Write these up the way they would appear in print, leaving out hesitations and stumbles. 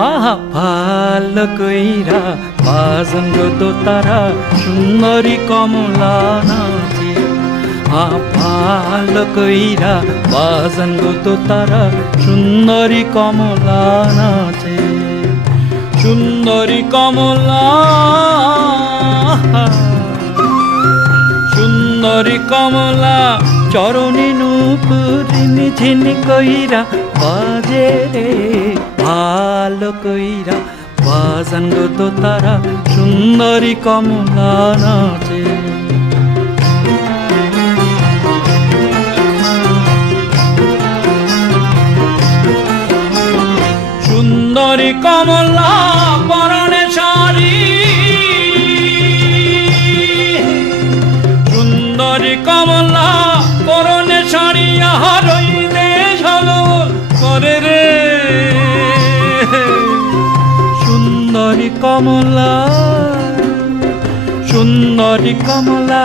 আহা ভালো কইরা বাজন গো দোতারা সুন্দরী কমলা নাচে। ভালো কইরা বাজন গো দোতারা সুন্দরী কমলা নাচে। সুন্দরী কমলা সুন্দরী কমলা চরণে নূপুর ঝিনি কইরা বাজে রে। ভালো কইরা বাজন গো দোতারা সুন্দরী কমলা নাচে। সুন্দরী কমলা পরনে শাড়ি, সুন্দরী কমলা পরনে শাড়ি আহার ঝলমল করে রে। সুন্দরী কমলা সুন্দরী কমলা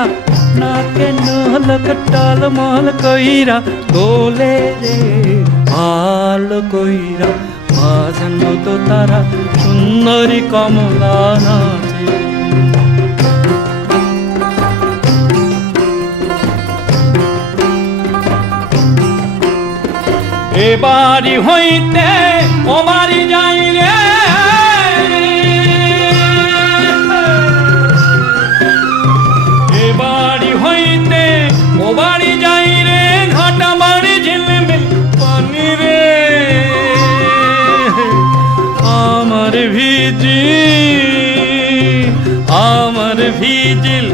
নাকে নলক টলমল কইরা দোলে রে। ভালো কইরা বাজন গো দোতারা সুন্দরী কমলা নাচে। এ বাড়ি হইতে ও বাড়ি যাই রে। এ বাড়ি হইতে ও বাড়ি যাই রে। ঘাটা বাড়ি ঝিলমিল পানি রে। আমার ভিজিল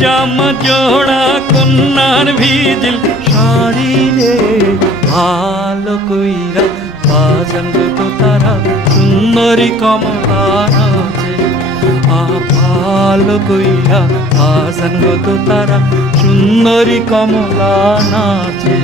জামা জোড়া কন্যার ভিজিল শাড়ি রে। ভালো কইরা বাজন গো দোতারা সুন্দরী কমলা নাচে। ভালো কইরা বাজন গো দোতারা সুন্দরী কমলা নাচে।